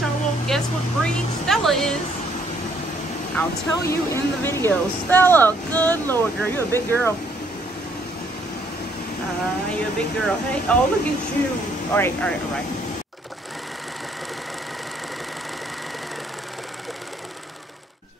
y'all guess what breed Stella is? I'll tell you in the video. Stella, good Lord, girl, you're a big girl. You're a big girl. Hey, oh, look at you. All right, all right, all right.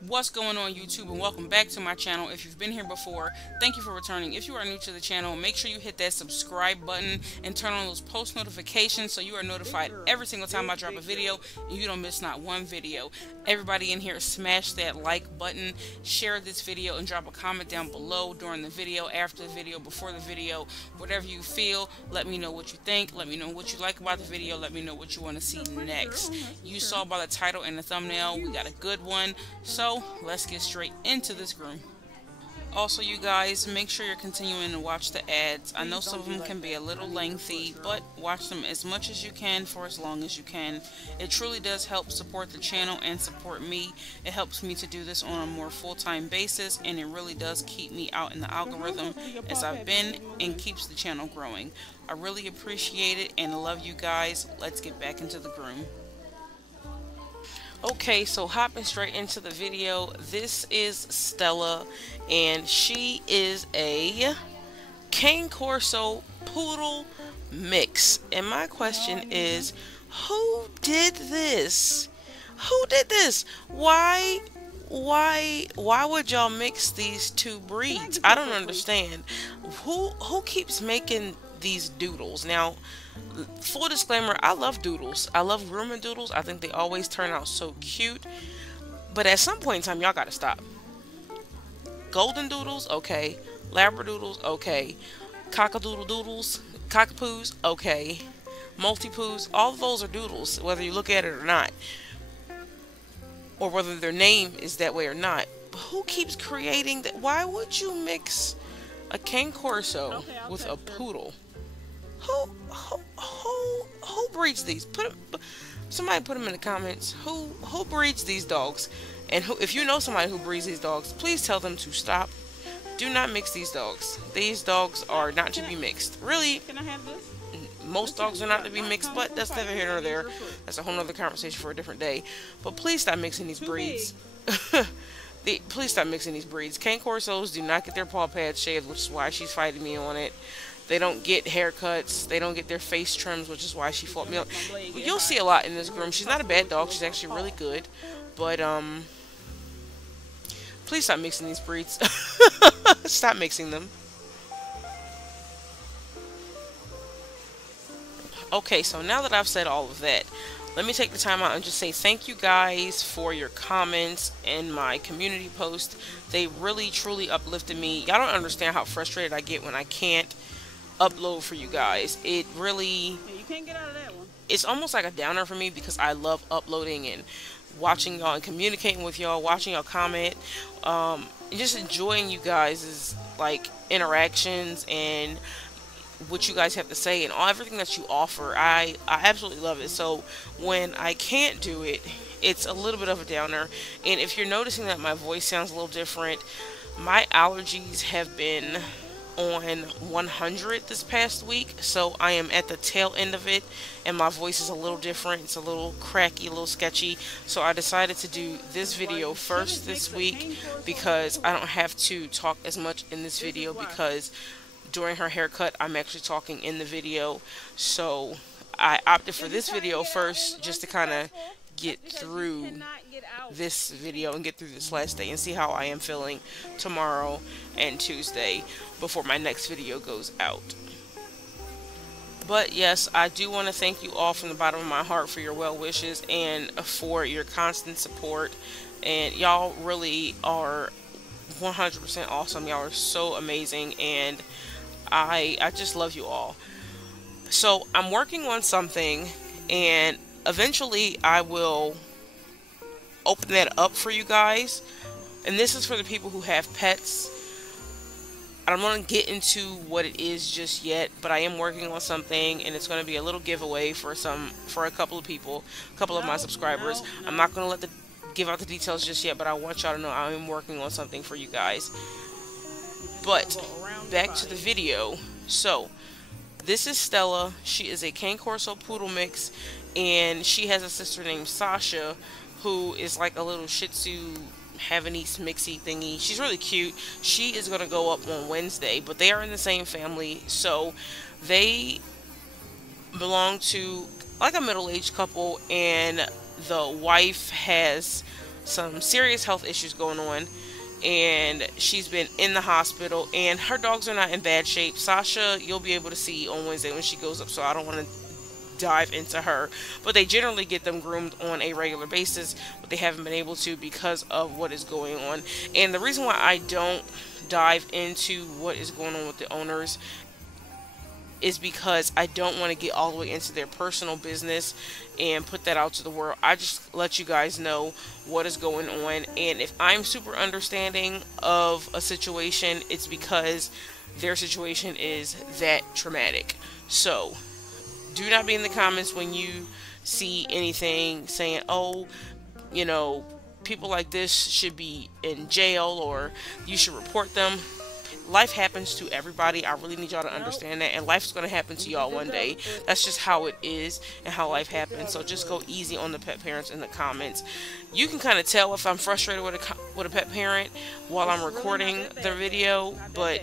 What's going on, YouTube, and welcome back to my channel. If you've been here before, thank you for returning. If you are new to the channel, make sure you hit that subscribe button and turn on those post notifications so you are notified every single time I drop a video and you don't miss not one video. Everybody in here, smash that like button, share this video, and drop a comment down below during the video, after the video, before the video, whatever you feel. Let me know what you think. Let me know what you like about the video. Let me know what you want to see next. You saw by the title and the thumbnail, we got a good one. So let's get straight into this groom. Also, you guys, make sure you're continuing to watch the ads. I know some of them can be a little lengthy, but watch them as much as you can for as long as you can. It truly does help support the channel and support me. It helps me to do this on a more full-time basis, and it really does keep me out in the algorithm as I've been, and keeps the channel growing. I really appreciate it and love you guys. Let's get back into the groom. Okay, so hopping straight into the video, this is Stella, and she is a Cane Corso Poodle mix. And my question is, who did this? Who did this? Why would y'all mix these two breeds? I don't understand. Who keeps making these doodles? Now, full disclaimer, I love doodles. I love grooming doodles. I think they always turn out so cute. But at some point in time, y'all gotta stop. Golden doodles, okay. Labradoodles, okay. Cockadoodle doodles, cockapoos, okay. Multi-poos, all of those are doodles, whether you look at it or not. Or whether their name is that way or not. But who keeps creating that? Why would you mix a Cane Corso with a poodle? Who breeds these? Somebody put them in the comments. Who breeds these dogs? And if you know somebody who breeds these dogs, please tell them to stop. Do not mix these dogs. These dogs are not to be mixed. Really, Can I have this? most dogs are not to be mixed, but that's neither here nor there. That's a whole nother conversation for a different day. But please stop mixing these breeds. Please stop mixing these breeds. Cane Corsos do not get their paw pads shaved, which is why she's fighting me on it. They don't get haircuts. They don't get their face trims, which is why she fought me on. You'll see a lot in this groom. She's not a bad dog. She's actually really good. But, please stop mixing these breeds. Stop mixing them. Okay, so now that I've said all of that, let me take the time out and just say thank you guys for your comments and my community post. They really, truly uplifted me. Y'all don't understand how frustrated I get when I can't upload for you guys. It really, you can't get out of that one. It's almost like a downer for me because I love uploading and watching y'all and communicating with y'all, watching y'all comment, and just enjoying you guys' like interactions and what you guys have to say and everything that you offer. I absolutely love it. So when I can't do it, it's a little bit of a downer. And if you're noticing that my voice sounds a little different, my allergies have been on 100 this past week, so I am at the tail end of it, and my voice is a little different. It's a little cracky, a little sketchy, so I decided to do this video first this week because I don't have to talk as much in this video, because during her haircut I'm actually talking in the video. So I opted for this video first just to kind of get through this video and get through this last day and see how I am feeling tomorrow and Tuesday before my next video goes out. But yes, I do want to thank you all from the bottom of my heart for your well wishes and for your constant support. And y'all really are 100% awesome. Y'all are so amazing, and I just love you all. So I'm working on something, and eventually I will open that up for you guys. And this is for the people who have pets. I don't want to get into what it is just yet, but I am working on something, and it's going to be a little giveaway for a couple of people, a couple of my subscribers. I'm not going to give out the details just yet, but I want y'all to know I am working on something for you guys. But back to the video. So This is Stella. She is a Cane Corso Poodle mix, and she has a sister named Sasha, who is like a little Shih Tzu Havanese mixy thingy. She's really cute. She is going to go up on Wednesday, but they are in the same family, so they belong to like a middle-aged couple, and the wife has some serious health issues going on, and she's been in the hospital, and her dogs are not in bad shape. Sasha, you'll be able to see on Wednesday when she goes up, so I don't want to dive into her, but they generally get them groomed on a regular basis, but they haven't been able to because of what is going on. And the reason why I don't dive into what is going on with the owners is because I don't want to get all the way into their personal business and put that out to the world. I just let you guys know what is going on, and if I'm super understanding of a situation, it's because their situation is that traumatic. So do not be in the comments when you see anything saying, oh, you know, people like this should be in jail or you should report them. Life happens to everybody. I really need y'all to understand that, and life's going to happen to y'all one day. That's just how it is and how life happens. So just go easy on the pet parents in the comments. You can kind of tell if I'm frustrated with a pet parent while I'm recording the video, but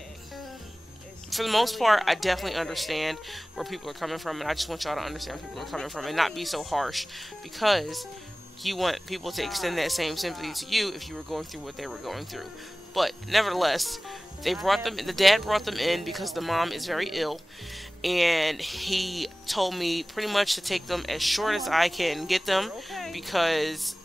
for the most part, I definitely understand where people are coming from, and I just want y'all to understand where people are coming from and not be so harsh, because you want people to extend that same sympathy to you if you were going through what they were going through. But nevertheless, the dad brought them in because the mom is very ill, and he told me pretty much to take them as short as I can get them, because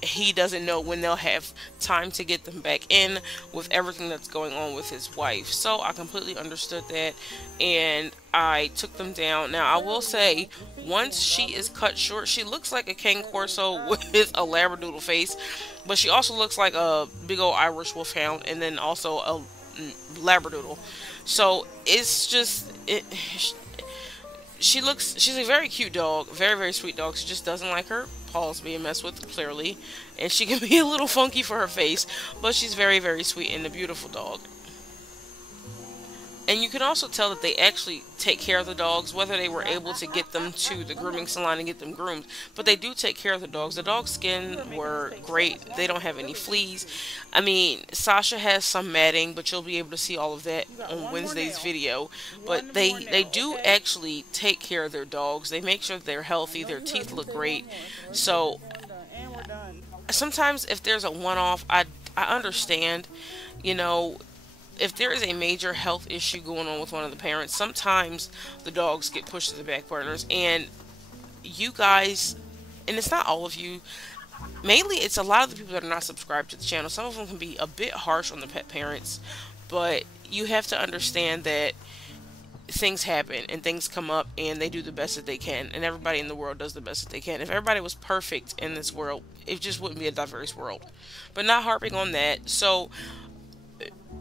he doesn't know when they'll have time to get them back in with everything that's going on with his wife. So I completely understood that, and I took them down. Now I will say, once she is cut short, she looks like a Cane Corso with a Labradoodle face, but she also looks like a big old Irish Wolfhound, and then also a Labradoodle. So it's just she's a very cute dog, very, very sweet dog. She just doesn't like her paws being messed with, clearly, and she can be a little funky for her face, but she's very, very sweet and a beautiful dog. And you can also tell that they actually take care of the dogs, whether they were able to get them to the grooming salon and get them groomed. But they do take care of the dogs. The dog's skin were great. They don't have any fleas. I mean, Sasha has some matting, but you'll be able to see all of that on Wednesday's video. But they do actually take care of their dogs. They make sure they're healthy. Their teeth look great. So sometimes if there's a one-off, I understand, you know, if there is a major health issue going on with one of the parents, sometimes the dogs get pushed to the back burners, and you guys, and it's not all of you, mainly it's a lot of the people that are not subscribed to the channel. Some of them can be a bit harsh on the pet parents, but you have to understand that things happen and things come up, and they do the best that they can, and everybody in the world does the best that they can. If everybody was perfect in this world, it just wouldn't be a diverse world. But not harping on that. So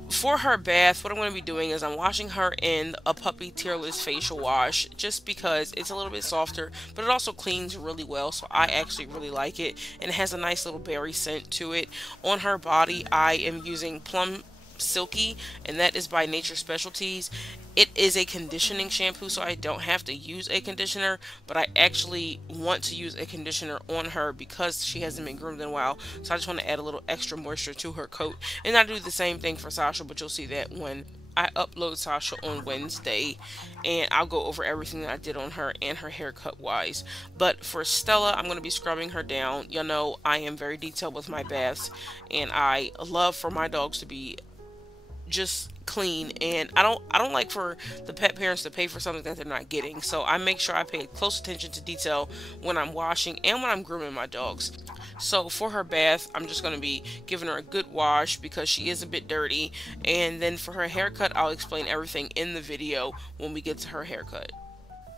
for her bath, what I'm going to be doing is I'm washing her in a puppy tearless facial wash, just because it's a little bit softer, but it also cleans really well, so I actually really like it, and it has a nice little berry scent to it. On her body, I am using Plum Silky, and that is by Nature Specialties. It is a conditioning shampoo, so I don't have to use a conditioner, but I actually want to use a conditioner on her because she hasn't been groomed in a while, so I just want to add a little extra moisture to her coat. And I do the same thing for Sasha, but you'll see that when I upload Sasha on Wednesday, and I'll go over everything that I did on her and her haircut wise. But for Stella, I'm going to be scrubbing her down. You know, I am very detailed with my baths, and I love for my dogs to be just clean, and I don't like for the pet parents to pay for something that they're not getting. So I make sure I pay close attention to detail when I'm washing and when I'm grooming my dogs. So for her bath, I'm just going to be giving her a good wash because she is a bit dirty, and then for her haircut, I'll explain everything in the video when we get to her haircut.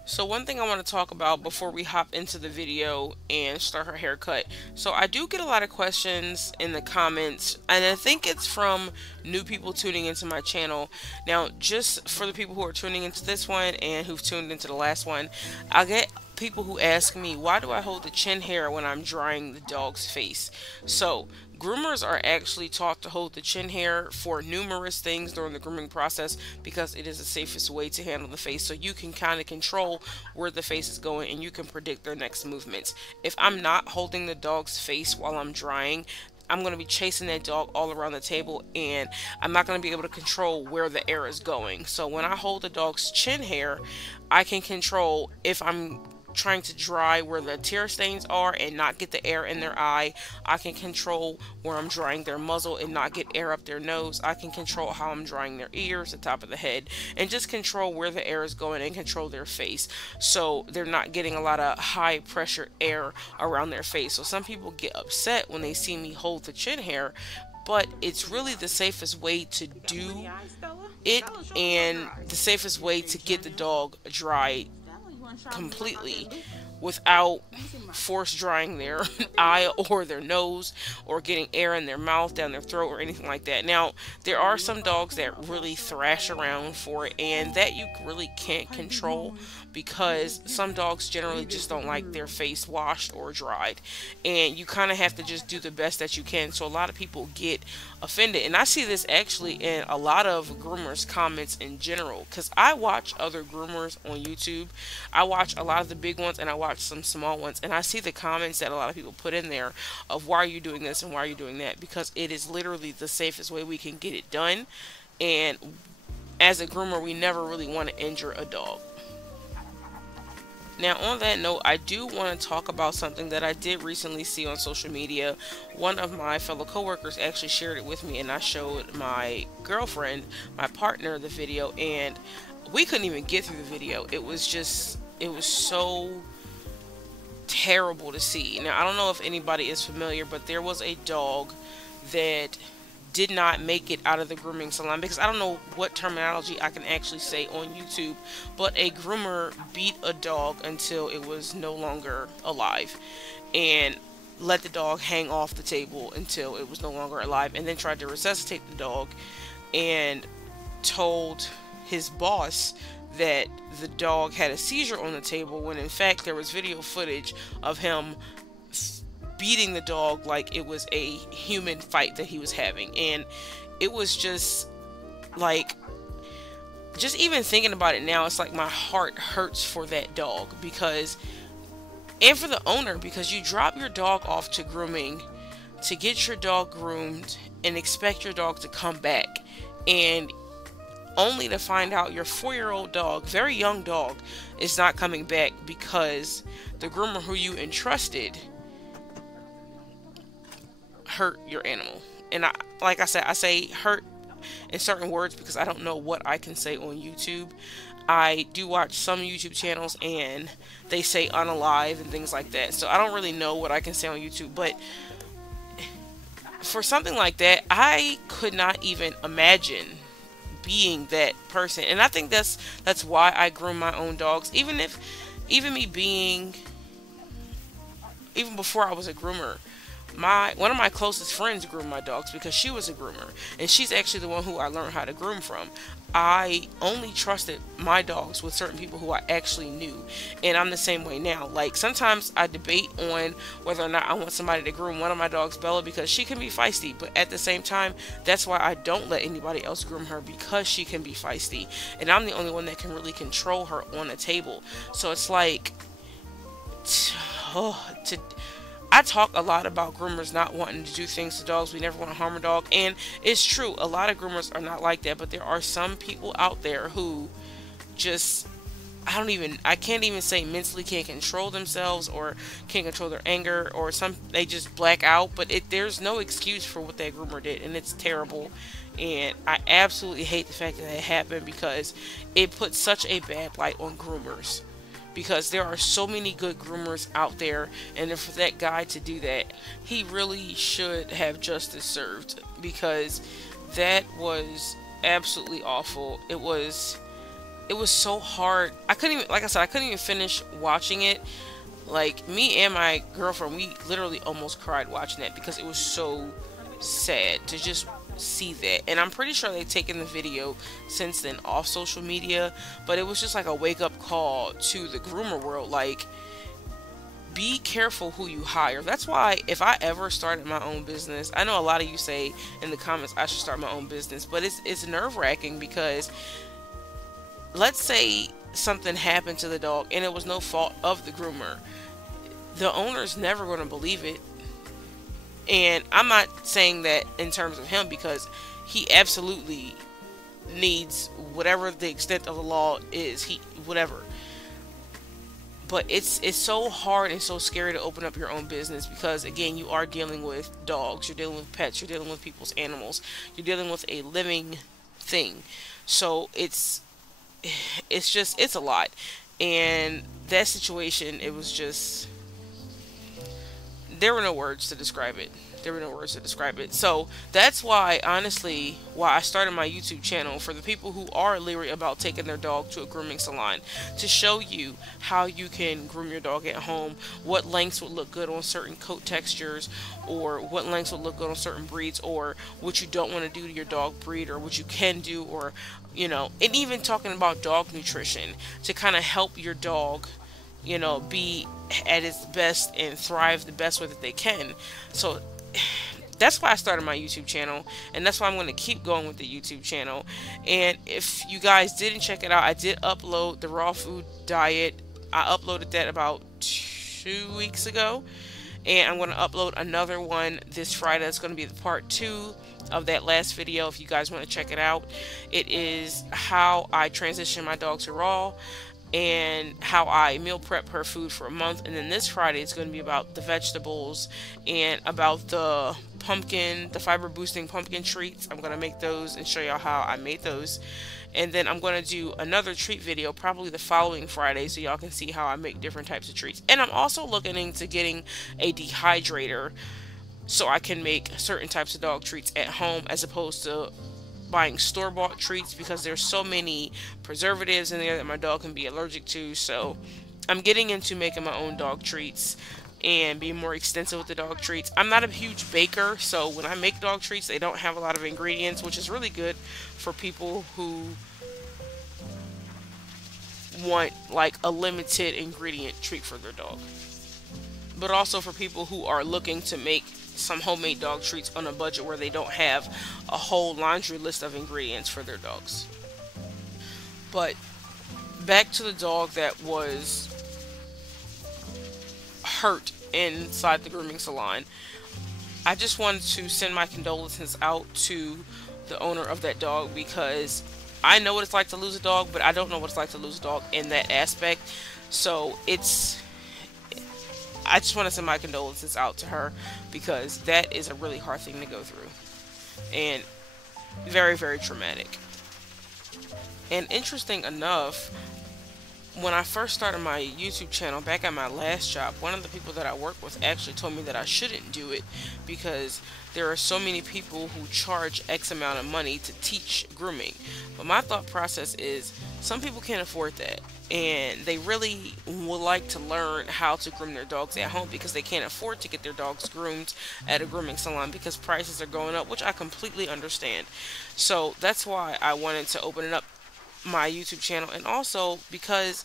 So one thing I want to talk about before we hop into the video and start her haircut. So I do get a lot of questions in the comments, and I think it's from new people tuning into my channel. Now, just for the people who are tuning into this one and who've tuned into the last one, I get people who ask me, why do I hold the chin hair when I'm drying the dog's face? So Groomers are actually taught to hold the chin hair for numerous things during the grooming process because it is the safest way to handle the face. So you can kind of control where the face is going and you can predict their next movements. If I'm not holding the dog's face while I'm drying, I'm going to be chasing that dog all around the table and I'm not going to be able to control where the air is going. So when I hold the dog's chin hair, I can control if I'm trying to dry where the tear stains are and not get the air in their eye. I can control where I'm drying their muzzle and not get air up their nose. I can control how I'm drying their ears, the top of the head, and just control where the air is going and control their face. So they're not getting a lot of high pressure air around their face. So some people get upset when they see me hold the chin hair, but it's really the safest way to do it and the safest way to get the dog dry completely without force drying their eye or their nose or getting air in their mouth, down their throat, or anything like that. Now, there are some dogs that really thrash around for it, and that you really can't control because some dogs generally just don't like their face washed or dried, and you kind of have to just do the best that you can. So a lot of people get offended, and I see this actually in a lot of groomers comments in general, because I watch other groomers on YouTube. I watch a lot of the big ones and I watch some small ones, and I see the comments that a lot of people put in there of why are you doing this and why are you doing that, because it is literally the safest way we can get it done. And as a groomer, we never really want to injure a dog. Now, on that note, I do want to talk about something that I did recently see on social media. One of my fellow coworkers actually shared it with me, and I showed my girlfriend, my partner, the video, and we couldn't even get through the video. It was so terrible to see. Now, I don't know if anybody is familiar, but there was a dog that did not make it out of the grooming salon, because I don't know what terminology I can actually say on YouTube, but a groomer beat a dog until it was no longer alive and let the dog hang off the table until it was no longer alive, and then tried to resuscitate the dog and told his boss that the dog had a seizure on the table, when in fact there was video footage of him beating the dog like it was a human fight that he was having. And it was just like, just even thinking about it now, it's like my heart hurts for that dog, because, and for the owner, because you drop your dog off to grooming to get your dog groomed and expect your dog to come back, and only to find out your 4-year-old dog, very young dog, is not coming back because the groomer who you entrusted hurt your animal. And like I said, I say hurt in certain words because I don't know what I can say on YouTube. I do watch some YouTube channels and they say unalive and things like that, so I don't really know what I can say on YouTube. But for something like that, I could not even imagine being that person. And I think that's why I groom my own dogs. Even before I was a groomer, one of my closest friends groomed my dogs because she was a groomer, and she's actually the one who I learned how to groom from. I only trusted my dogs with certain people who I actually knew, and I'm the same way now. Like, sometimes I debate on whether or not I want somebody to groom one of my dogs, Bella, because she can be feisty, but at the same time, that's why I don't let anybody else groom her, because she can be feisty, and I'm the only one that can really control her on the table. So it's like, I talk a lot about groomers not wanting to do things to dogs. We never want to harm a dog. And it's true, a lot of groomers are not like that. But there are some people out there who just, I can't even say mentally can't control themselves or can't control their anger, or they just black out. But there's no excuse for what that groomer did. And it's terrible. And I absolutely hate the fact that it happened, because it puts such a bad light on groomers. Because there are so many good groomers out there, and for that guy to do that, he really should have justice served, because that was absolutely awful. It was so hard. I couldn't even finish watching it. Like, me and my girlfriend, we literally almost cried watching that, because it was so sad to just see that. And I'm pretty sure they've taken the video since then off social media, but it was just like a wake-up call to the groomer world. Like, be careful who you hire. That's why if I ever started my own business, I know a lot of you say in the comments I should start my own business, but it's nerve-wracking because let's say something happened to the dog and it was no fault of the groomer. The owner's never going to believe it. And I'm not saying that in terms of him, because he absolutely needs whatever the extent of the law is, whatever. But it's so hard and so scary to open up your own business because, again, you are dealing with dogs, you're dealing with pets, you're dealing with people's animals, you're dealing with a living thing. So it's a lot. And that situation, it was just, there were no words to describe it. There were no words to describe it. So that's why, honestly, why I started my YouTube channel, for the people who are leery about taking their dog to a grooming salon, to show you how you can groom your dog at home, what lengths would look good on certain coat textures, or what lengths would look good on certain breeds, or what you don't want to do to your dog breed, or what you can do, or, you know, and even talking about dog nutrition to kind of help your dog, you know, be at its best and thrive the best way that they can. So that's why I started my YouTube channel, and that's why I'm going to keep going with the YouTube channel. And if you guys didn't check it out, I did upload the raw food diet. I uploaded that about 2 weeks ago, and I'm going to upload another one this Friday. It's going to be the part 2 of that last video if you guys want to check it out. It is how I transition my dog to raw, and how I meal prep her food for a month. And then this Friday it's going to be about the vegetables and about the fiber boosting pumpkin treats. I'm going to make those and show y'all how I made those. And then I'm going to do another treat video probably the following Friday, so y'all can see how I make different types of treats. And I'm also looking into getting a dehydrator so I can make certain types of dog treats at home as opposed to buying store-bought treats, because there's so many preservatives in there that my dog can be allergic to. So I'm getting into making my own dog treats and being more extensive with the dog treats. I'm not a huge baker, so when I make dog treats, they don't have a lot of ingredients, which is really good for people who want like a limited ingredient treat for their dog, but also for people who are looking to make some homemade dog treats on a budget where they don't have a whole laundry list of ingredients for their dogs. But back to the dog that was hurt inside the grooming salon. I just wanted to send my condolences out to the owner of that dog, because I know what it's like to lose a dog, but I don't know what it's like to lose a dog in that aspect. So I just want to send my condolences out to her, because that is a really hard thing to go through and very, very traumatic. And interesting enough, when I first started my YouTube channel back at my last job, one of the people that I work with actually told me that I shouldn't do it because there are so many people who charge X amount of money to teach grooming. But my thought process is, some people can't afford that, and they really would like to learn how to groom their dogs at home because they can't afford to get their dogs groomed at a grooming salon because prices are going up, which I completely understand. So that's why I wanted to open it up, my YouTube channel, and also because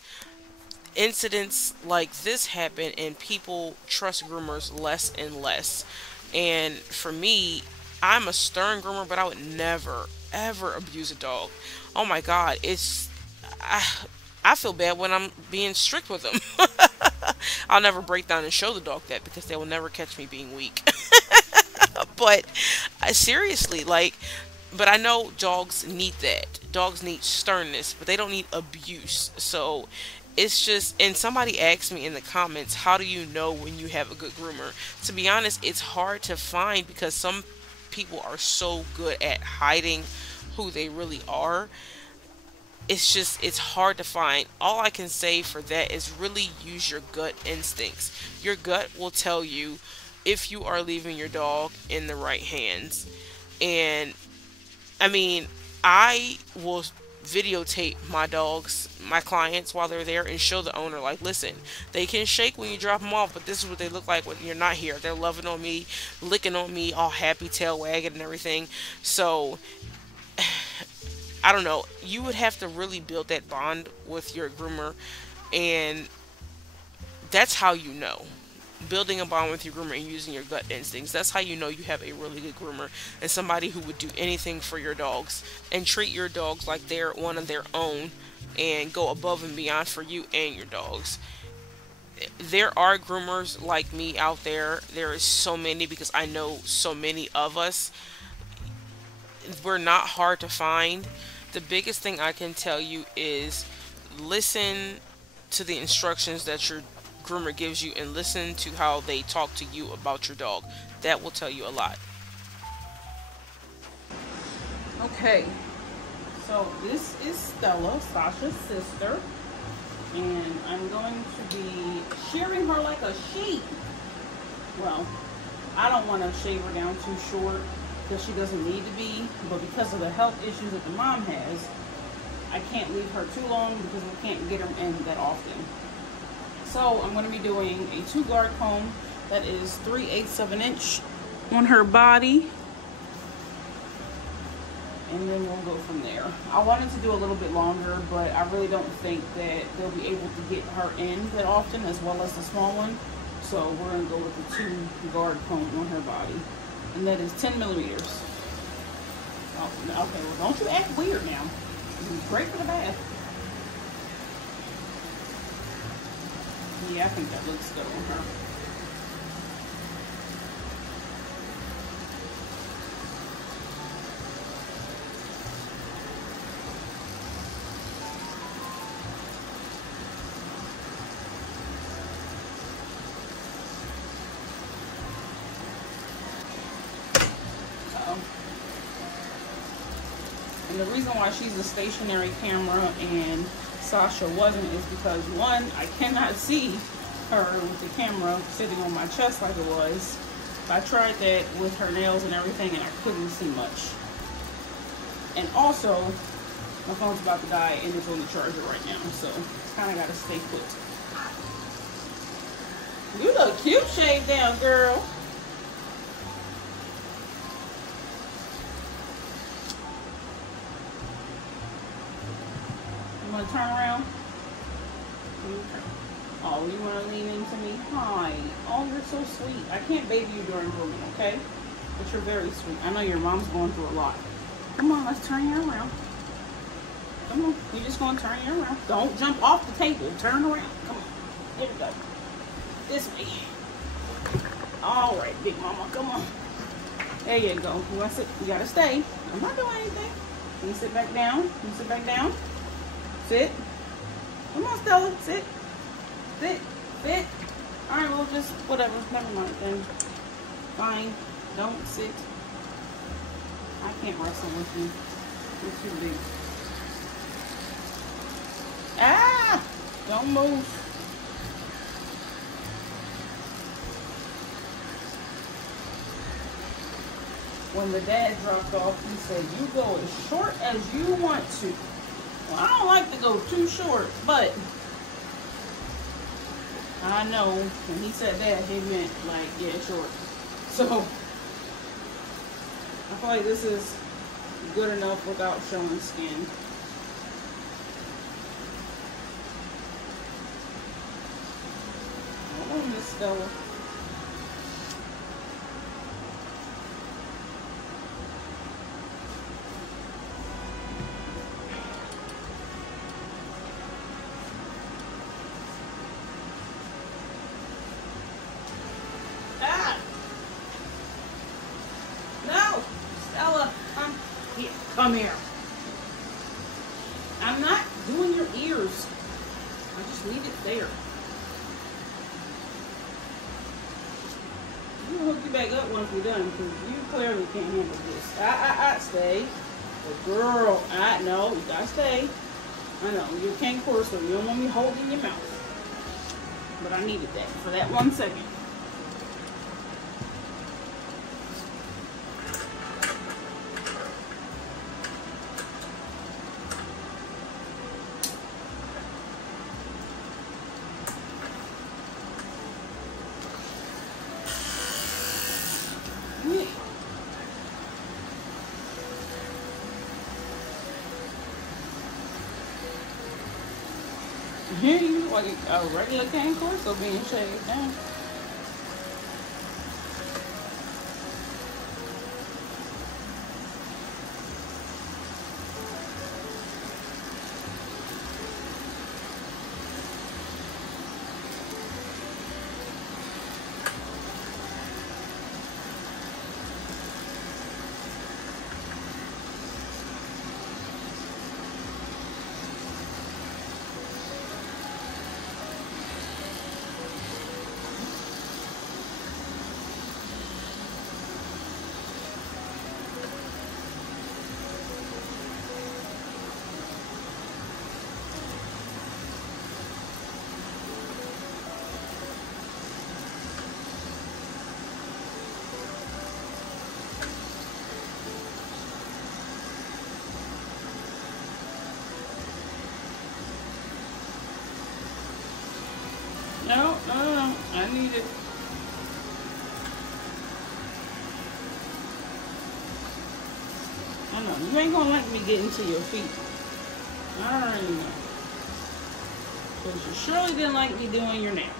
incidents like this happen and people trust groomers less and less. And for me, I'm a stern groomer, but I would never ever abuse a dog. Oh my god, I feel bad when I'm being strict with them. I'll never break down and show the dog that, because they will never catch me being weak. But seriously, like, but I know dogs need that. Dogs need sternness, but they don't need abuse. So it's just, and somebody asked me in the comments, how do you know when you have a good groomer? To be honest, it's hard to find because some people are so good at hiding who they really are. It's hard to find. All I can say for that is really use your gut instincts. Your gut will tell you if you are leaving your dog in the right hands. And I mean, I will videotape my dogs, my clients, while they're there and show the owner, like, listen, they can shake when you drop them off, but this is what they look like when you're not here. They're loving on me, licking on me, all happy, tail wagging and everything. So I don't know, you would have to really build that bond with your groomer, and that's how you know. Building a bond with your groomer and using your gut instincts. That's how you know you have a really good groomer and somebody who would do anything for your dogs and treat your dogs like they're one of their own and go above and beyond for you and your dogs. There are groomers like me out there. There is so many because I know so many of us. We're not hard to find. The biggest thing I can tell you is listen to the instructions that your groomer gives you and listen to how they talk to you about your dog. That will tell you a lot. Okay, so this is Stella, Sasha's sister, and I'm going to be shearing her like a sheep. Well, I don't want to shave her down too short because she doesn't need to be, but because of the health issues that the mom has, I can't leave her too long because we can't get her in that often. So I'm going to be doing a 2-guard comb that is 3/8 of an inch on her body, and then we'll go from there. I wanted to do a little bit longer, but I really don't think that they'll be able to get her in that often, as well as the small one. So we're going to go with the 2-guard comb on her body, and that is 10 millimeters. Oh, okay, well, don't you act weird now. It's great for the bath. Yeah, I think that looks good on her. And the reason why she's a stationary camera and Sasha wasn't is because, one, I cannot see her with the camera sitting on my chest like it was. I tried that with her nails and everything and I couldn't see much. And also, my phone's about to die and it's on the charger right now, so kind of got to stay put. You look cute shaved down, girl. You want to turn around? Oh, you want to lean into me? Hi. Oh, you're so sweet. I can't baby you during grooming, okay? But you're very sweet. I know your mom's going through a lot. Come on, let's turn you around. Come on. We're just going to turn you around. Don't jump off the table. Turn around. Come on. There we go. This way. All right, big mama. Come on. There you go. You want to sit? You got to stay. I'm not doing anything. Can you sit back down? Can you sit back down? Sit. Come on, Stella. Sit. Sit. Sit. Alright, well, just whatever. Never mind then. Fine. Don't sit. I can't wrestle with you. You're too big. Ah! Don't move. When the dad dropped off, he said, you go as short as you want to. Well, I don't like to go too short, but I know when he said that, he meant like, yeah, short. So I feel like this is good enough without showing skin. Hold on, Miss Stella. Come here. I'm not doing your ears. I just leave it there. I'm gonna hook you back up once we're done because you clearly can't handle this. Stay. But girl, no, you gotta stay. I know, you're a kangaroo, so you don't want me holding your mouth. But I needed that for that 1 second. Here you like a regular cane corso being shaved down. No, I need it. I know, you ain't gonna like me getting to your feet. I already know. Because you surely didn't like me doing your nails.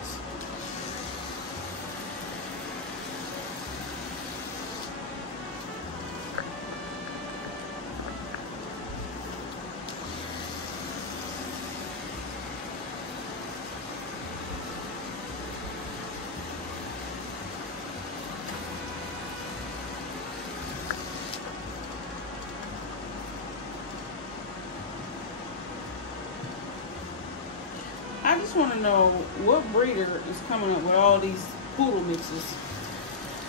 I just want to know what breeder is coming up with all these poodle mixes.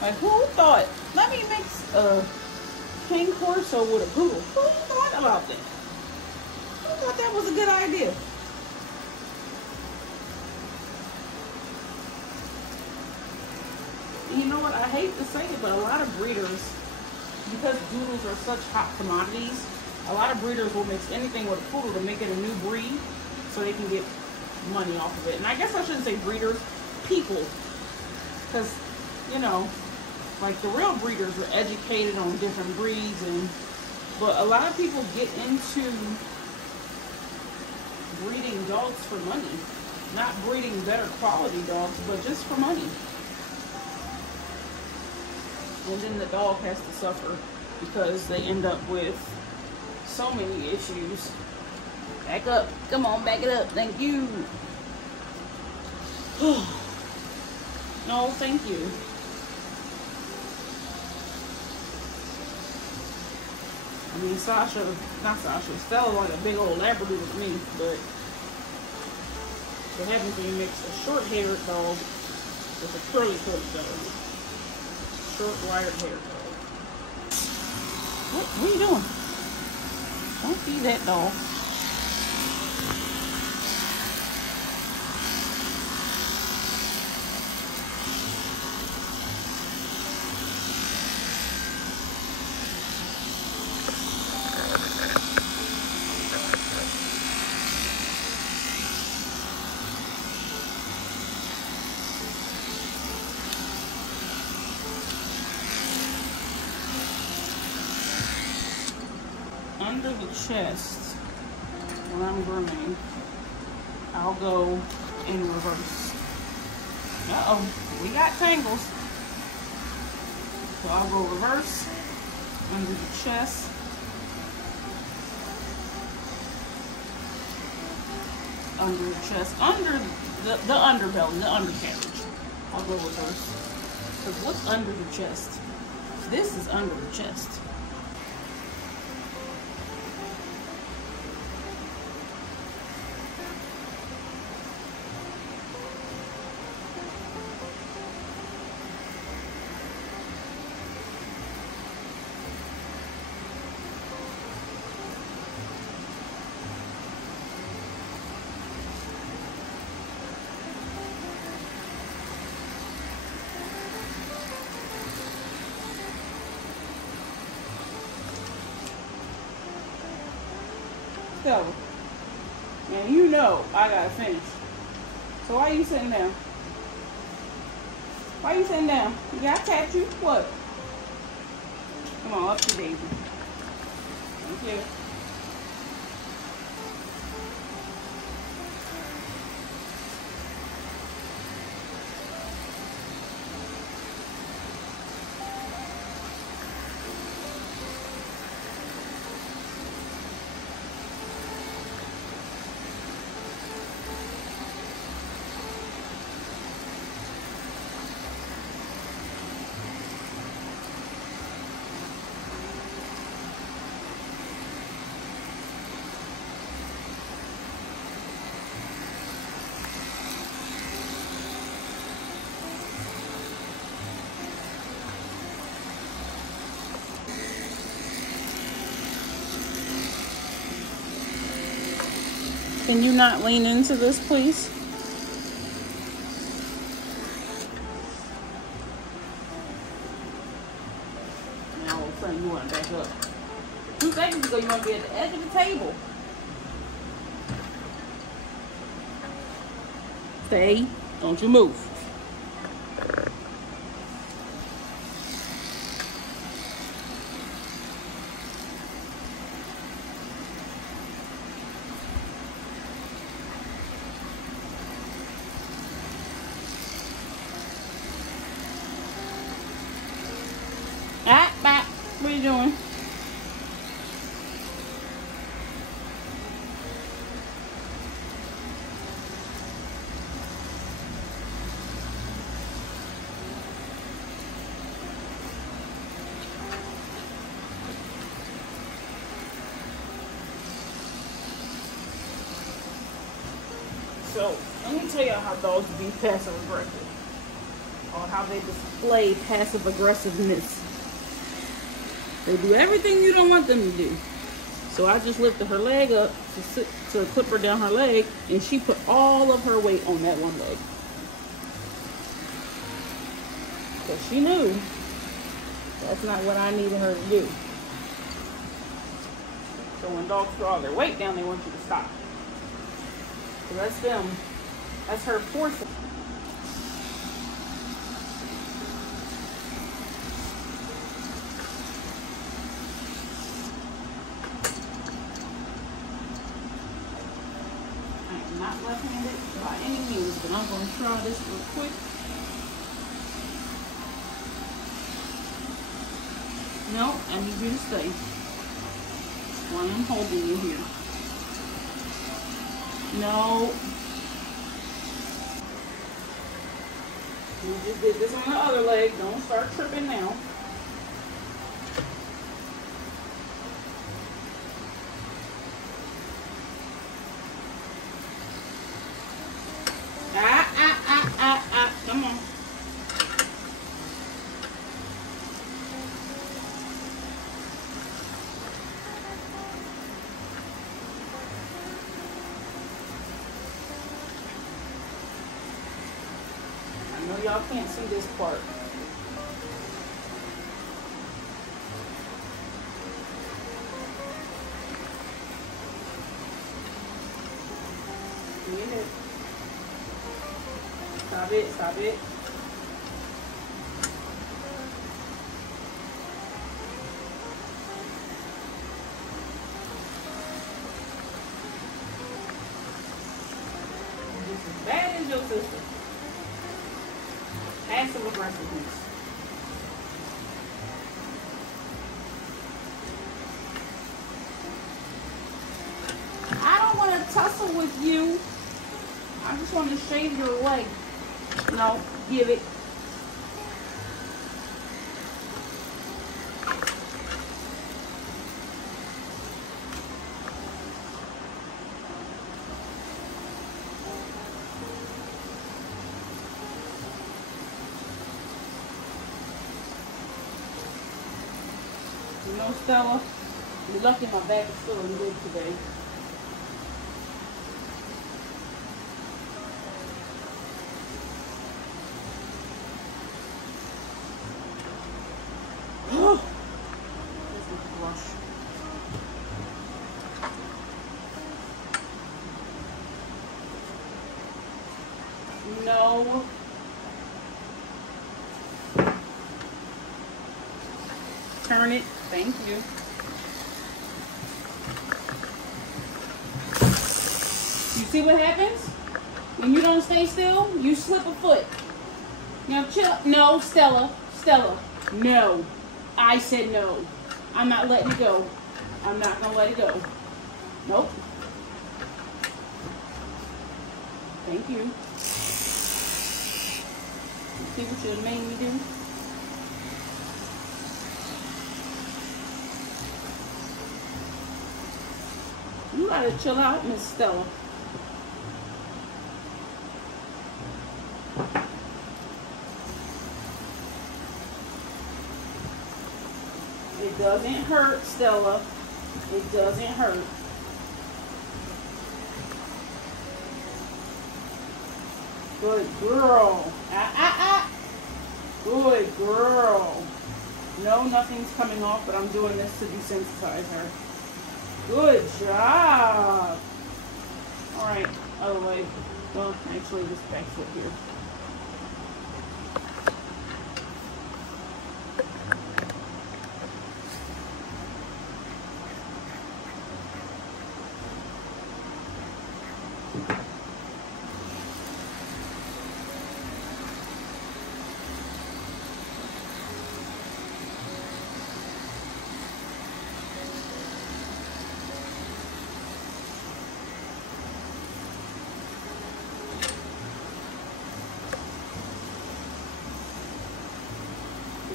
Like, who thought, let me mix a cane corso with a poodle? Who thought about that? Who thought that was a good idea? And you know what, I hate to say it, but a lot of breeders, because doodles are such hot commodities, a lot of breeders will mix anything with a poodle to make it a new breed so they can get money off of it. And I guess I shouldn't say breeders, people, because, you know, like the real breeders are educated on different breeds, and but a lot of people get into breeding dogs for money, not breeding better quality dogs, but just for money. And then the dog has to suffer because they end up with so many issues. Back up. Come on, back it up. Thank you. No, thank you. I mean, Stella like a big old Labrador with me, but they haven't been mixed a short-haired dog with a curly-coated dog. Short-wired hair dog. What are you doing? Don't feed that dog. Under the chest, when I'm grooming, I'll go in reverse. Uh-oh, we got tangles. So I'll go reverse, under the chest, under the chest, under the underbelly, the undercarriage. I'll go reverse. Because what's under the chest? This is under the chest. So, and you know I gotta finish. So why are you sitting down? Why are you sitting down? You got to tap you? What? Come on, up to Daisy. Thank you. Can you not lean into this, please? Now all of a sudden you want to back up. 2 seconds ago you want to be at the edge of the table. Stay. Don't you move. What are you doing? So, let me tell you how dogs be passive aggressive, or how they display passive aggressiveness. They do everything you don't want them to do. So I just lifted her leg up to clip her down her leg, and she put all of her weight on that one leg. Because she knew that's not what I needed her to do. So when dogs throw all their weight down, they want you to stop. So that's them. That's her forcing. Not left-handed by any means, but I'm going to try this real quick. No, I need you to stay. While I'm holding you here. No. You just did this on the other leg. Don't start tripping now. Come on. I know y'all can't see this part. Get it. Stop it, stop it. Just as bad as your sister. Passive aggressiveness. I don't want to tussle with you. I just want to shave your leg. No, give it. You know, Stella, you're lucky my back is feeling good today. No. Turn it. Thank you. You see what happens? When you don't stay still, you slip a foot. Now chill. No, Stella. Stella. No. I said no. I'm not letting it go. I'm not going to let it go. Nope. Thank you. See what you made me do? You gotta chill out, Miss Stella. It doesn't hurt, Stella. It doesn't hurt. Good girl. Ah, ah, ah. Good girl. No, nothing's coming off, but I'm doing this to desensitize her. Good job. All right, other leg. Well, actually, this back foot here.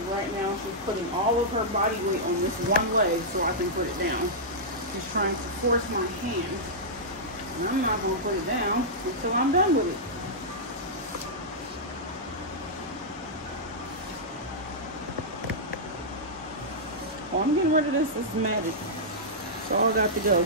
Right now, she's putting all of her body weight on this one leg so I can put it down. She's trying to force my hand. And I'm not going to put it down until I'm done with it. Oh, I'm getting rid of this. This is matted. It's all got to go.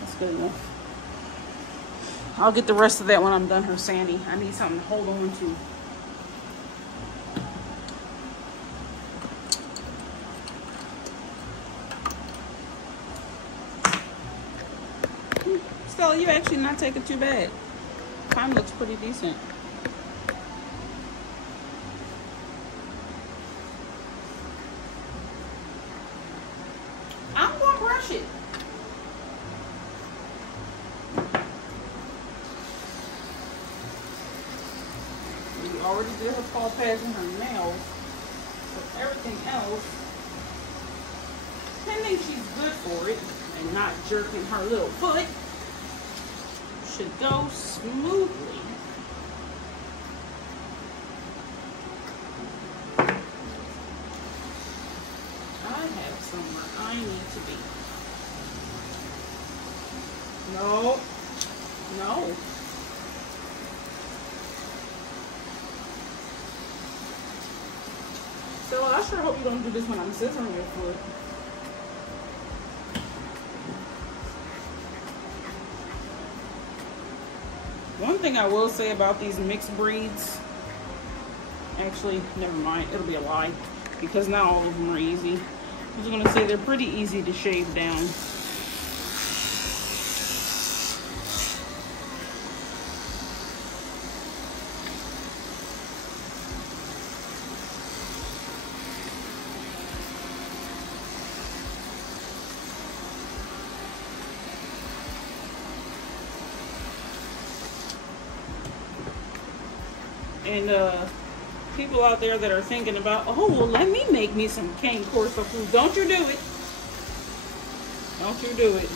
That's good enough. I'll get the rest of that when I'm done her Sandy. I need something to hold on to. Stella, you actually not taking too bad. Time looks pretty decent. I'm gonna brush it. We already did her paw pads and her nails, but everything else, depending she's good for it and not jerking her little foot, should go smoothly. I have somewhere I need to be. No. No. So I sure hope you don't do this when I'm scissoring your foot. One thing I will say about these mixed breeds, actually, never mind, it'll be a lie, because not all of them are easy. I was going to say they're pretty easy to shave down. And people out there that are thinking about, oh, well, let me make me some cane corso food. Don't you do it. Don't you do it.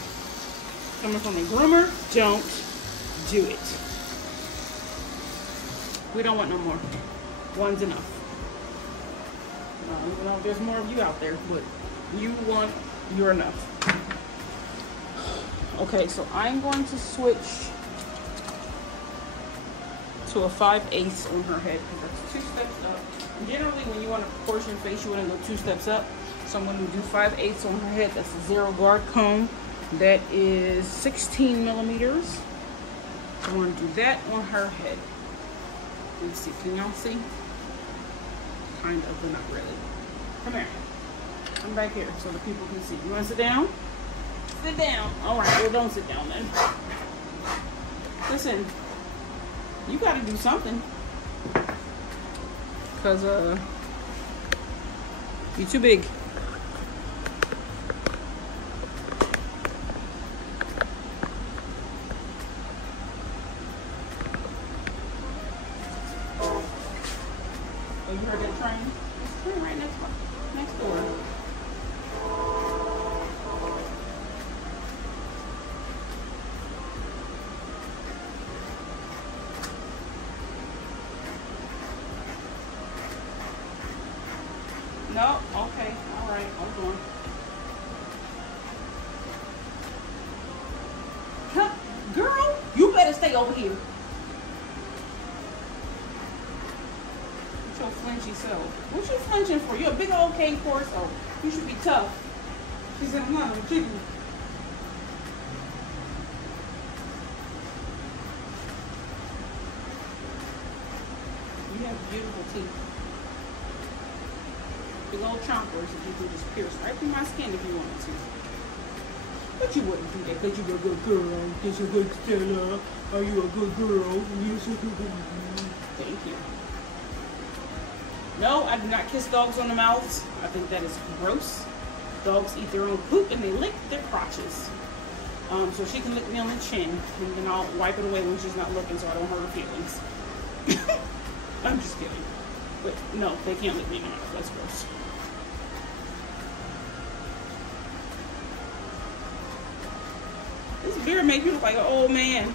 Coming from a groomer, don't do it. We don't want no more. One's enough. You know, there's more of you out there, but you want, you're enough. Okay, so I'm going to switch to a 5/8 on her head because that's 2 steps up. And generally, when you want a proportion face, you want to go 2 steps up. So I'm going to do 5/8 on her head. That's a 0 guard comb. That is 16 millimeters. So I'm going to do that on her head. Let's see. Can y'all see? Kind of, but not really. Come here. Come back here so the people can see. You want to sit down? Sit down. All right. Well, don't sit down then. Listen. You got to do something, because you're too big. Oh, you heard that train? There's a train right next door. No, okay, all right, hold on. Come, girl, you better stay over here. With your flinchy self. What you flinching for? You're a big old cane corso. You should be tough. She said, I'm not a chicken. You have beautiful teeth. Big old chompers that you can just pierce right through my skin if you wanted to. But you wouldn't do that because you're a good girl. Because you're a good Stella. Are you a good girl? You're so good. Thank you. No, I do not kiss dogs on the mouths. I think that is gross. Dogs eat their own poop and they lick their crotches. So she can lick me on the chin and then I'll wipe it away when she's not looking so I don't hurt her feelings. I'm just kidding. But no, they can't lick me in the mouth. That's gross. This beard makes you look like an old man.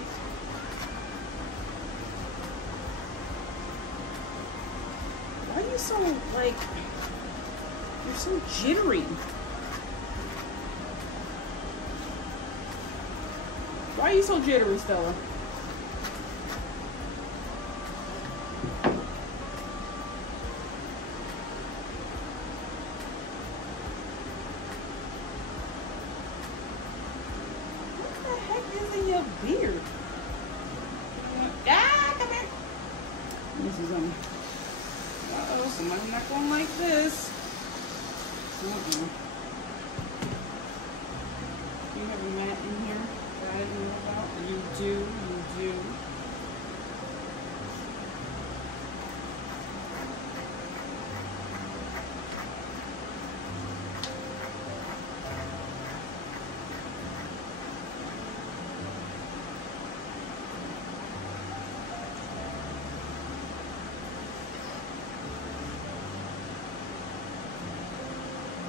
Why are you so, like, you're so jittery? Why are you so jittery, Stella? Beard. Ah, come here. This is uh-oh, somebody's not going like this. Do you have a mat in here that I didn't know about? You do, you do.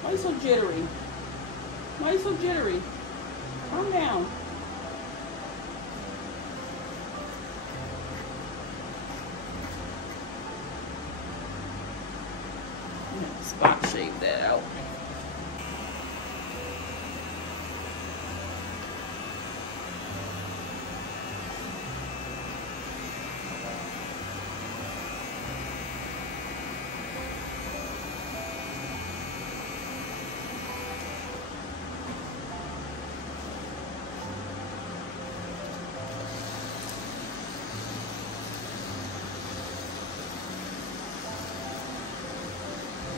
Why are you so jittery? Why are you so jittery? Calm down. I'm gonna spot shave that out.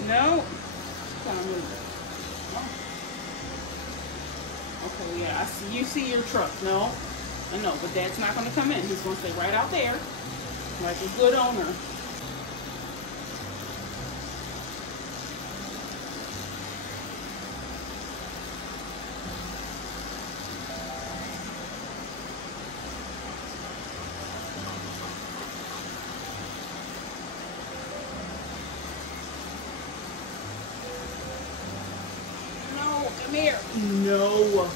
No. Kind of move it. Oh. Okay, yeah, I see. You see your truck. No. I know, but Dad's not going to come in. He's going to stay right out there, like a good owner. Come here. No.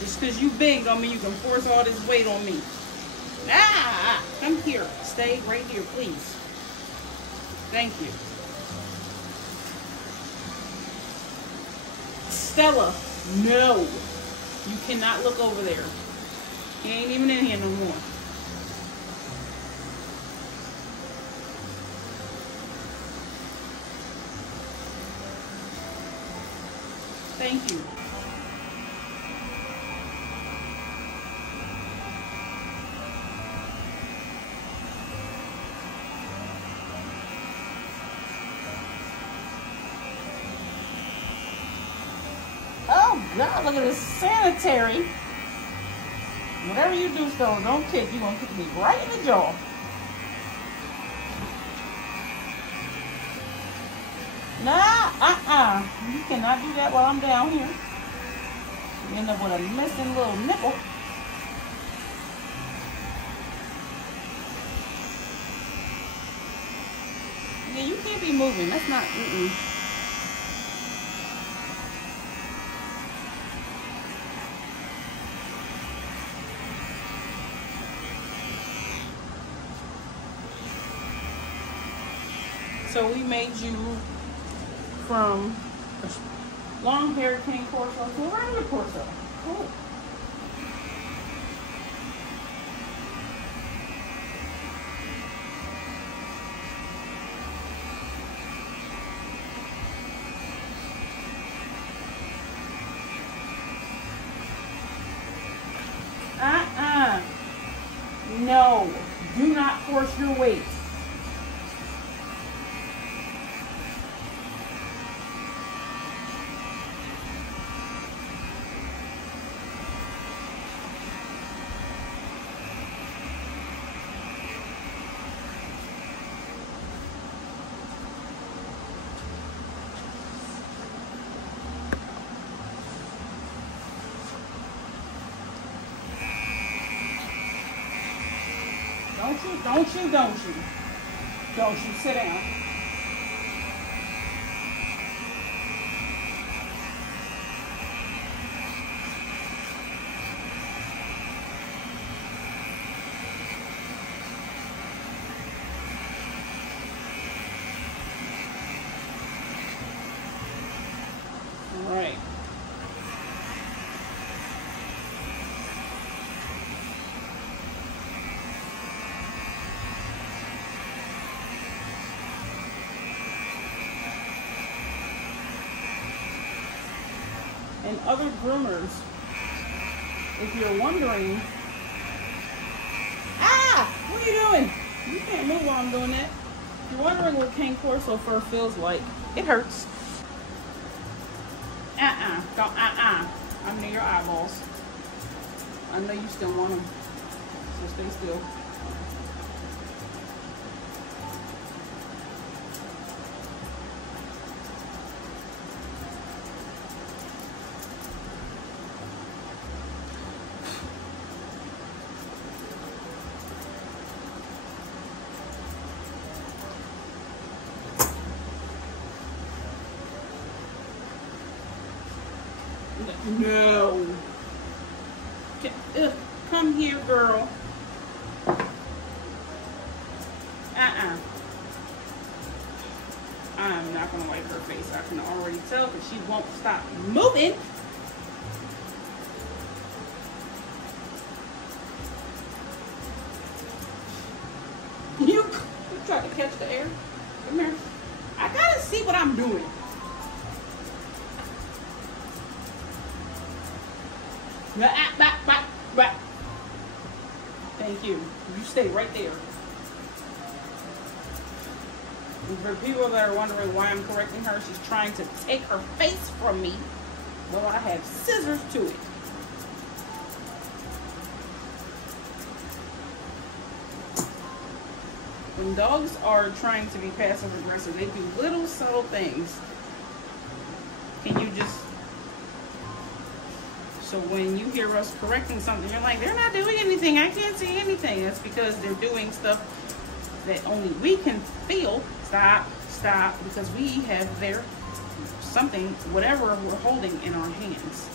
Just because you big don't mean you can force all this weight on me. Ah, come here. Stay right here, please. Thank you. Stella, no. You cannot look over there. He ain't even in here no more. Thank you. Oh God, look at this sanitary. Whatever you do, Stella, don't kick. You're gonna kick me right in the jaw. Nah, you cannot do that while I'm down here. You end up with a missing little nipple. Yeah, you can't be moving. That's not, So we made you from a long hair cane corso to a regular corso. Oh. No, do not force your weight. Don't you sit down. All right. And other groomers, if you're wondering, what are you doing? You can't move while I'm doing that. If you're wondering what cane corso fur feels like, it hurts. Don't, I'm near your eyeballs. I know you still want them, so stay still. No. Come here, girl. I'm not gonna wipe her face. I can already tell because she won't stop moving. You try to catch the air. Come here. I gotta see what I'm doing. Thank you. You stay right there. And for people that are wondering why I'm correcting her, she's trying to take her face from me. Well, I have scissors to it. When dogs are trying to be passive aggressive, they do little subtle things. Can you just... So when you hear us correcting something, you're like, they're not doing anything. I can't see anything. That's because they're doing stuff that only we can feel. Stop, stop, because we have their something, whatever we're holding in our hands.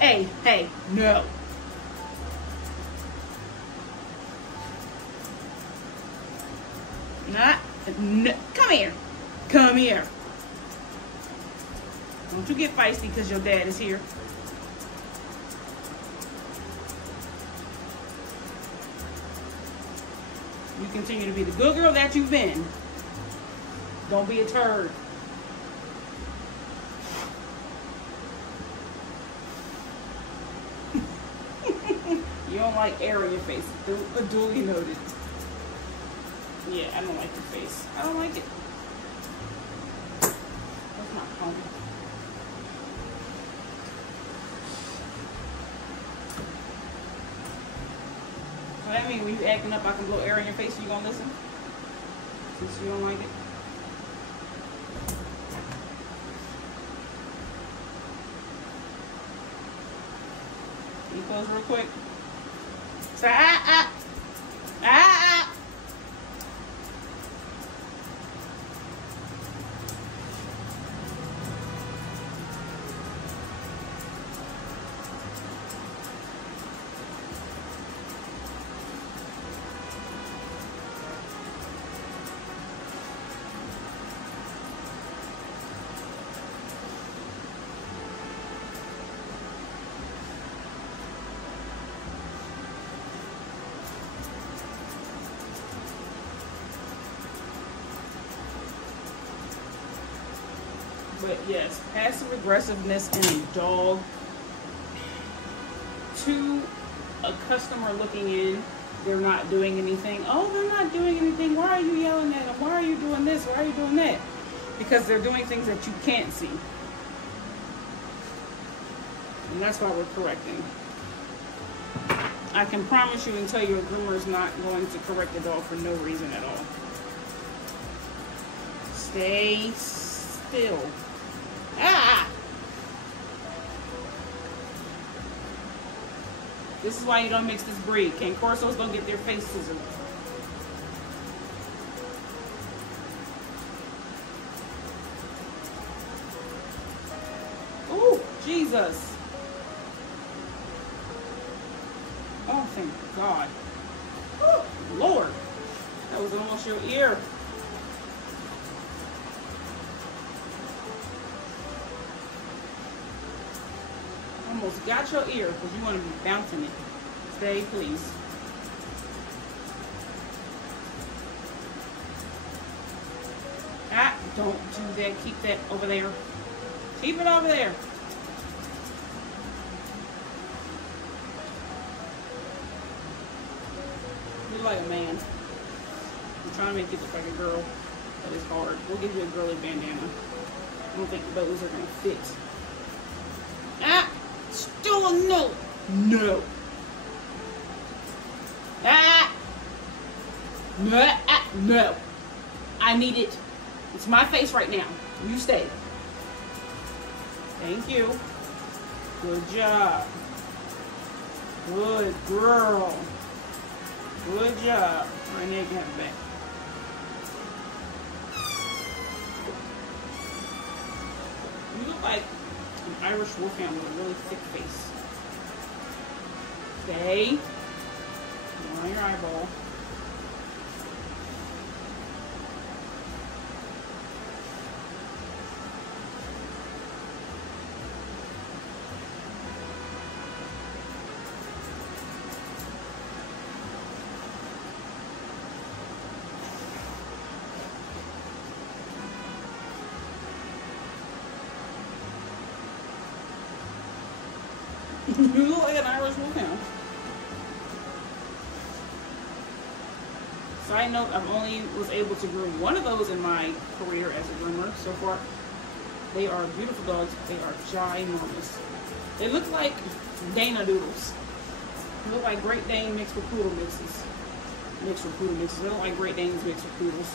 Hey, no. No, come here. Come here. Don't you get feisty because your dad is here. You continue to be the good girl that you've been. Don't be a turd. You don't like air in your face. Duly noted. Yeah, I don't like your face. I don't like it. That's not comb. So that means when you acting up, I can blow air in your face and you gonna listen? Since you don't like it? Can you close real quick? Say But yes, passive aggressiveness in a dog. To a customer looking in, they're not doing anything. Oh, they're not doing anything. Why are you yelling at them? Why are you doing this? Why are you doing that? Because they're doing things that you can't see. And that's why we're correcting. I can promise you and tell you a groomer is not going to correct a dog for no reason at all. Stay still. Ah! This is why you don't mix this breed. Cane Corsos don't get their face scissored. Oh, Jesus. Oh, thank God. Oh, Lord. That was almost your ear. Almost got your ear because you want to be bouncing it. Stay, please. Ah, don't do that. Keep that over there. Keep it over there. You look like a man. I'm trying to make you look like a girl, but it's hard. We'll give you a girly bandana. I don't think those are going to fit. Ah! Still a no. No. Ah! No. Ah! No. I need it. It's my face right now. You stay. Thank you. Good job. Good girl. Good job. All right, now you can have it back. You look like an Irish wolfhound with a really thick face. Stay. On your eyeball. You look like an Irish wolfhound. Side note, I've only was able to groom one of those in my career as a groomer so far. They are beautiful dogs. They are ginormous. They look like Dana Doodles. They look like Great Dane mixed with poodle mixes. They look like Great Danes mixed with poodles.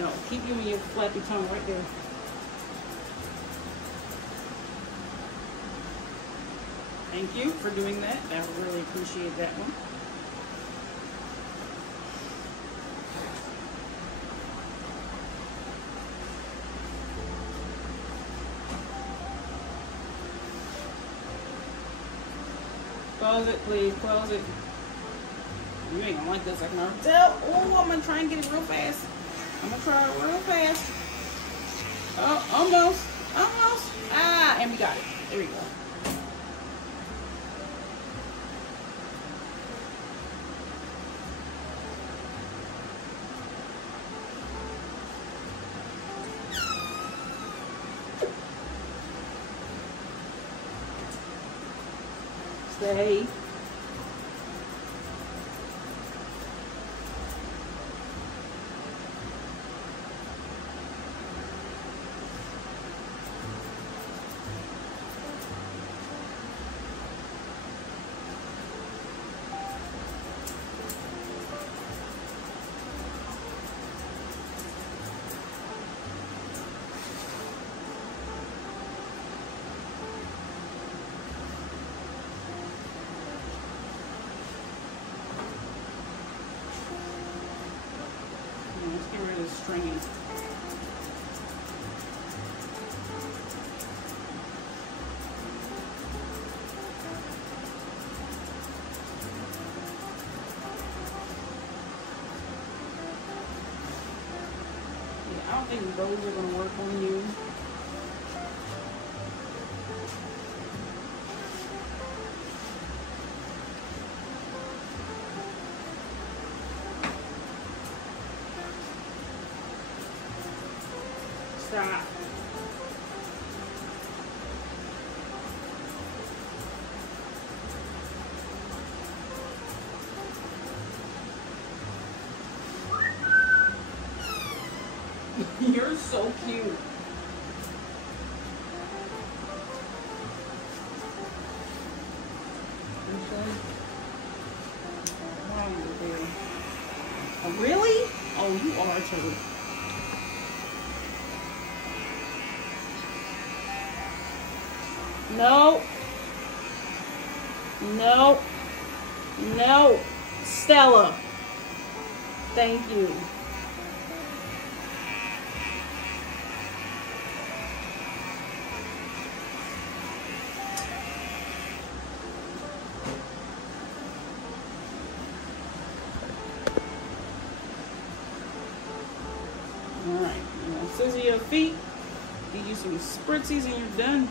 No, keep you and your flappy tongue right there. Thank you for doing that. I really appreciate that one. Close it, please. Close it. You ain't gonna like this. I can already tell. Oh, I'm gonna try and get it real fast. I'm gonna try it real fast. Oh, almost. Almost. Ah, and we got it. There we go. Stay. Stringing. Yeah, I don't think those are going to work on you. Stop. You're so cute. Wow, you're there. Oh, really? Oh, you are too. No. No. No. Stella. Thank you. Alright, scissor your feet. Give you some spritzies and you're done.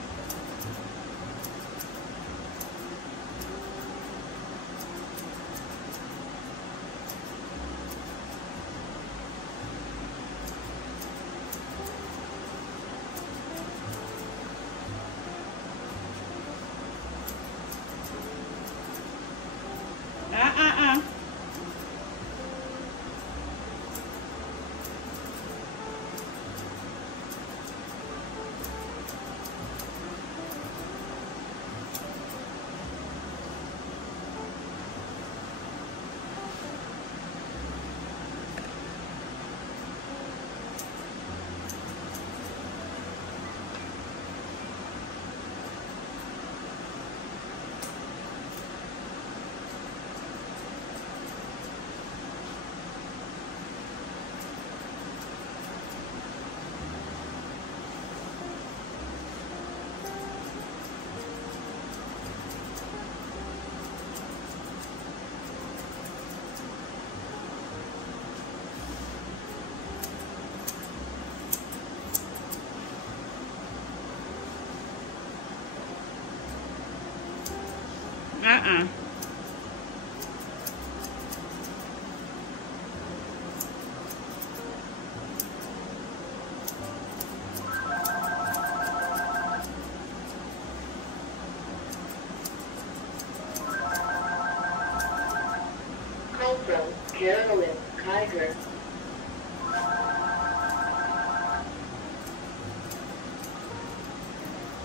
Keratin, Kaiser.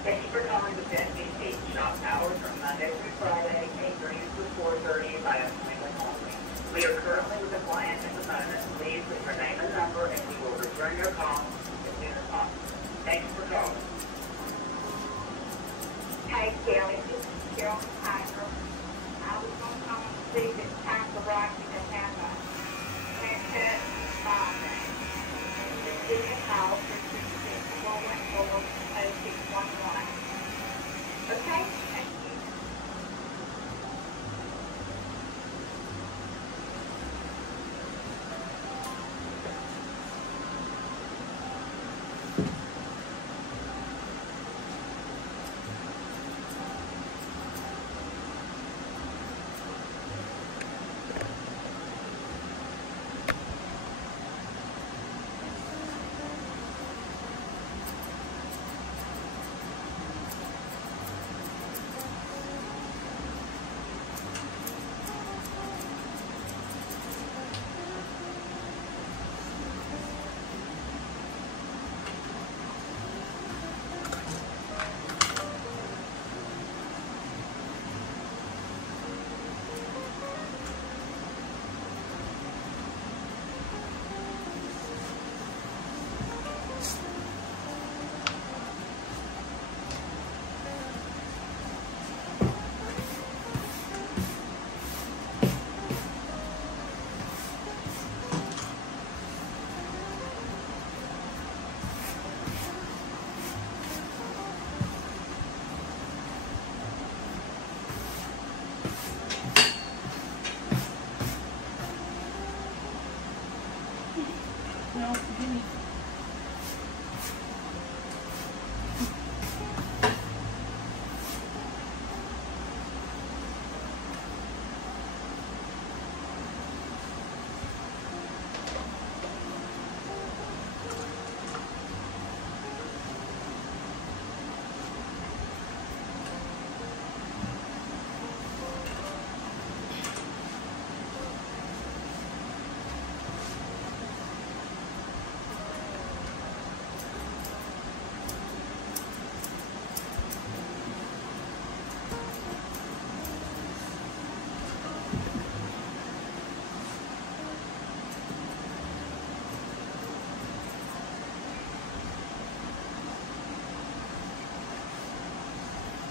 Thank you for calling the FBC. Shop hours from Monday through Friday, 8:30 to 4:30 by appointment only. We are currently with a client at the moment. Please leave your name and number and we will return your call as soon as possible. Thank you for calling. Hey Kelly, this is Carol Kaiser. I was going to come and see if it's time for Rocky to have a haircut and spa day. Just give me a call for 26414-0611. Okay? Thank you.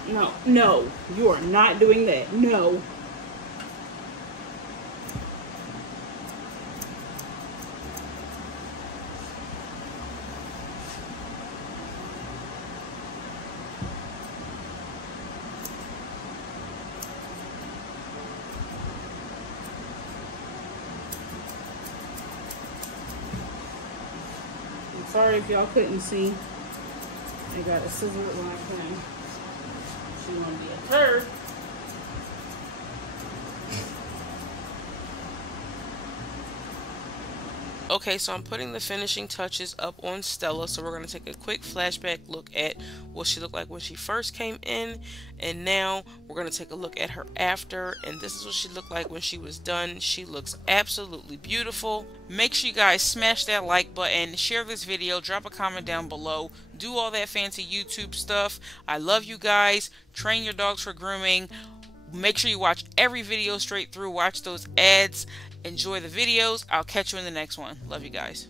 No, no, you are not doing that. No. Sorry if y'all couldn't see. I got a scissor when I came. She wanna be a turd. Okay, so I'm putting the finishing touches up on Stella, so we're going to take a quick flashback look at what she looked like when she first came in, and now we're going to take a look at her after, and this is what she looked like when she was done. She looks absolutely beautiful. Make sure you guys smash that like button, share this video, drop a comment down below, do all that fancy YouTube stuff. I love you guys. Train your dogs for grooming. Make sure you watch every video straight through. Watch those ads. Enjoy the videos. I'll catch you in the next one. Love you guys.